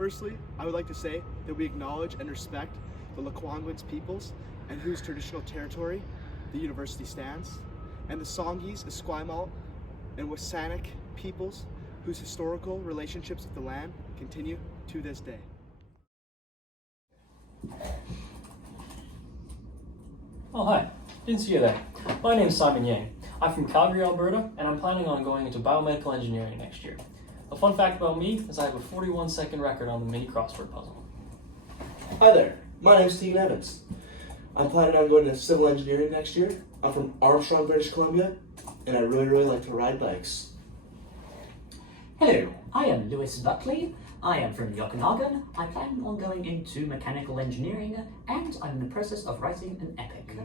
Firstly, I would like to say that we acknowledge and respect the Lekwungen peoples and whose traditional territory the university stands, and the Songhees, Esquimalt, and Wasanic peoples whose historical relationships with the land continue to this day. Oh, hi. Didn't see you there. My name's Simon Yang. I'm from Calgary, Alberta, and I'm planning on going into biomedical engineering next year. A fun fact about me is I have a 41-second record on the mini crossword puzzle. Hi there, my name's Stephen Evans. I'm planning on going to civil engineering next year. I'm from Armstrong, British Columbia, and I really like to ride bikes. Hello, I am Lewis Buckley. I am from Okanagan. I plan on going into mechanical engineering, and I'm in the process of writing an epic.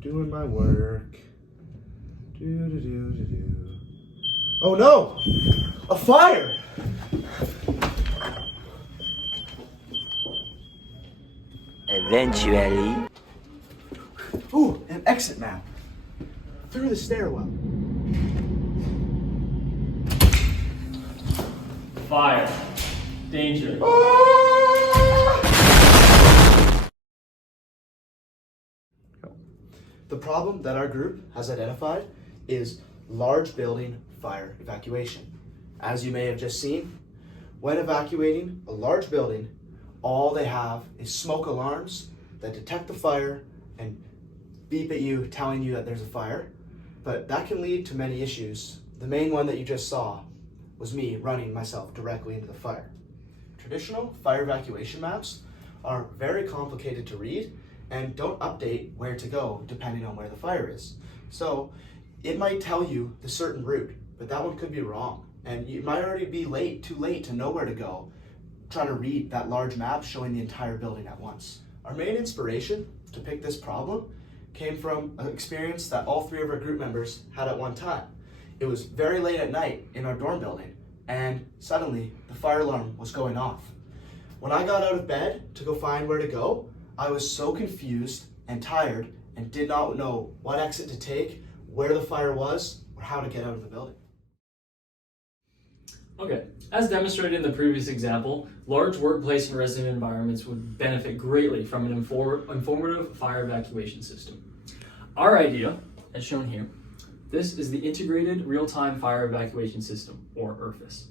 Doing my work. Oh no! A fire! Eventually. Ooh, an exit map. Through the stairwell. Fire. Danger. The problem that our group has identified is large building fire evacuation. As you may have just seen, when evacuating a large building, all they have is smoke alarms that detect the fire and beep at you telling you that there's a fire. But that can lead to many issues. The main one that you just saw was me running myself directly into the fire. Traditional fire evacuation maps are very complicated to read and don't update where to go depending on where the fire is. So it might tell you the certain route, but that one could be wrong. And you might already be too late to know where to go, trying to read that large map showing the entire building at once. Our main inspiration to pick this problem came from an experience that all three of our group members had at one time. It was very late at night in our dorm building, and suddenly the fire alarm was going off. When I got out of bed to go find where to go, I was so confused and tired and did not know what exit to take, where the fire was, or how to get out of the building. Okay, as demonstrated in the previous example, large workplace and resident environments would benefit greatly from an informative fire evacuation system. Our idea, as shown here, this is the Integrated Real-Time Fire Evacuation System, or IRFES.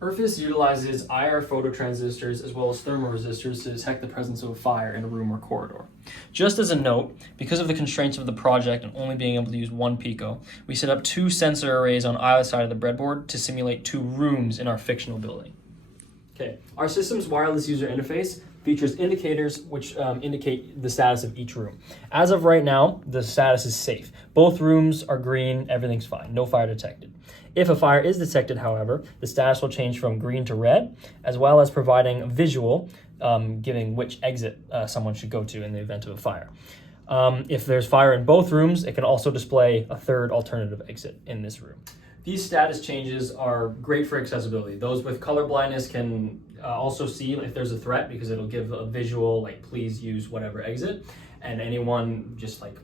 IRFES utilizes IR phototransistors as well as thermoresistors to detect the presence of a fire in a room or corridor. Just as a note, because of the constraints of the project and only being able to use 1 pico, we set up 2 sensor arrays on either side of the breadboard to simulate 2 rooms in our fictional building. Okay, our system's wireless user interface features indicators which indicate the status of each room. As of right now, the status is safe. Both rooms are green, everything's fine, no fire detected. If a fire is detected, however, the status will change from green to red, as well as providing a visual giving which exit someone should go to in the event of a fire. If there's fire in both rooms, it can also display a third alternative exit in this room. These status changes are great for accessibility. Those with color blindness can also see if there's a threat because it'll give a visual like please use whatever exit, and anyone just like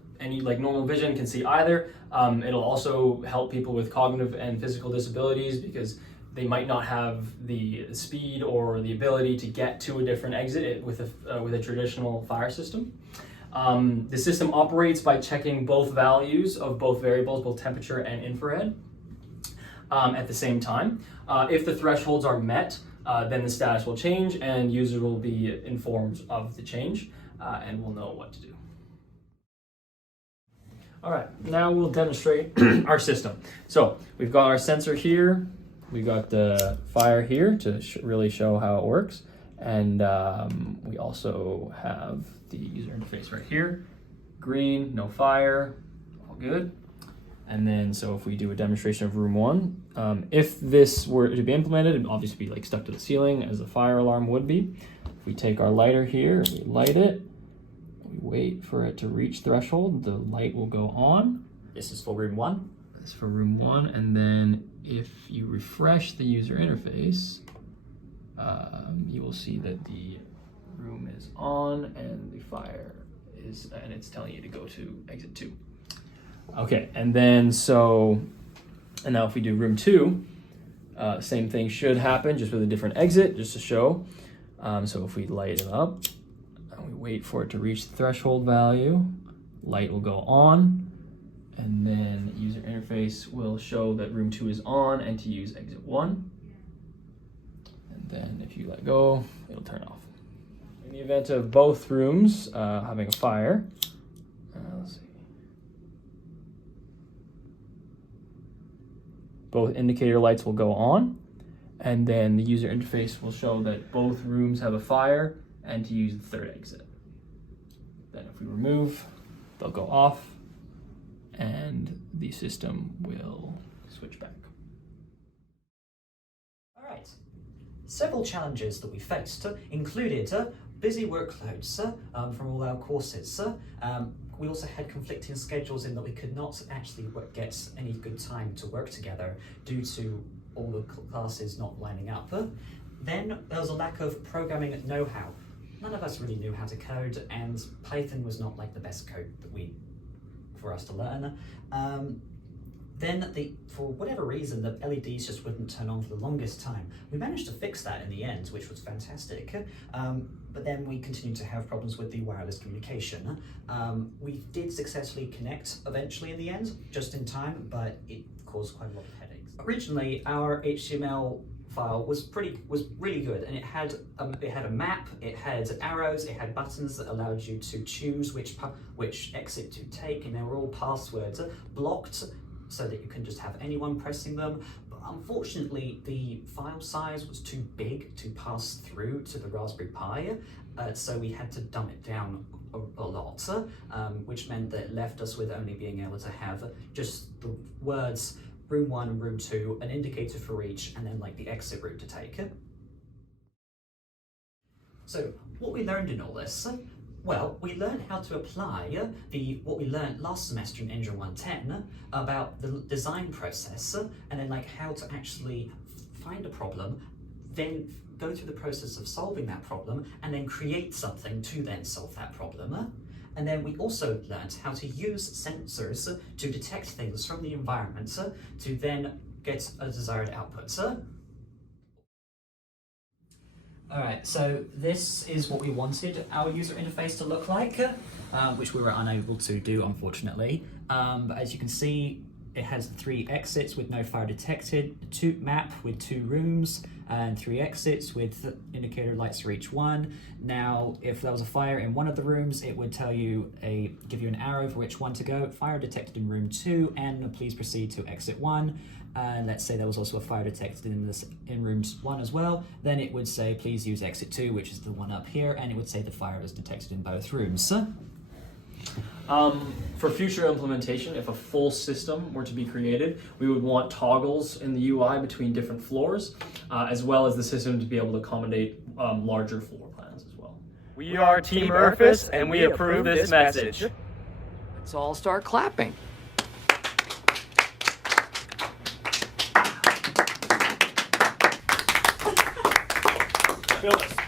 normal vision can see either. It'll also help people with cognitive and physical disabilities because they might not have the speed or the ability to get to a different exit with a traditional fire system. The system operates by checking both values of both variables, both temperature and infrared, at the same time. If the thresholds are met, then the status will change and users will be informed of the change and will know what to do. All right, now we'll demonstrate our system. So we've got our sensor here, we got the fire here to really show how it works, and we also have the user interface right here. Green, no fire, all good. And then, so if we do a demonstration of room 1, if this were to be implemented, it'd obviously be like stuck to the ceiling as a fire alarm would be. If we take our lighter here, we light it, we wait for it to reach threshold, the light will go on. This is for room 1. This is for room 1, and then if you refresh the user interface, you will see that the room is on and the fire is, and it's telling you to go to exit 2. Okay, and then and now if we do room 2, same thing should happen, just with a different exit, just to show. So if we light it up and we wait for it to reach the threshold value, light will go on, and then user interface will show that room 2 is on and to use exit 1. And then if you let go, it'll turn off. In the event of both rooms having a fire, let's see. Both indicator lights will go on, and then the user interface will show that both rooms have a fire and to use the third exit. Then if we remove, they'll go off and the system will switch back. All right. Several challenges that we faced included busy workloads from all our courses. We also had conflicting schedules in that we could not actually get any good time to work together due to all the classes not lining up. Then there was a lack of programming know-how. None of us really knew how to code, and Python was not like the best code for us to learn. Then, for whatever reason, the LEDs just wouldn't turn on for the longest time. We managed to fix that in the end, which was fantastic. But then we continued to have problems with the wireless communication. We did successfully connect eventually in the end, just in time, but it caused quite a lot of headaches. Originally, our HTML file was really good, and it had a map, it had arrows, it had buttons that allowed you to choose which exit to take, and they were all passwords blocked, so that you can just have anyone pressing them. But unfortunately, the file size was too big to pass through to the Raspberry Pi, so we had to dumb it down a lot, which meant that it left us with only being able to have just the words room 1 and room 2, an indicator for each, and then like the exit route to take. So what we learned in all this? Well, we learned how to apply what we learned last semester in Engine 110 about the design process, and then like how to actually find a problem, then go through the process of solving that problem, and then create something to then solve that problem. And then we also learned how to use sensors to detect things from the environment to then get a desired output. Alright, so this is what we wanted our user interface to look like, which we were unable to do, unfortunately. But as you can see, it has 3 exits with no fire detected, 2 map with 2 rooms, and 3 exits with indicator lights for each one. Now, if there was a fire in one of the rooms, it would tell you give you an arrow for which one to go. Fire detected in room 2, and please proceed to exit 1. And let's say there was also a fire detected in rooms 1 as well, then it would say please use exit 2, which is the one up here, and it would say the fire is detected in both rooms. For future implementation, if a full system were to be created, we would want toggles in the UI between different floors, as well as the system to be able to accommodate larger floor plans as well. We are Team IRFES, and we approve this message. Let's all start clapping. Phyllis.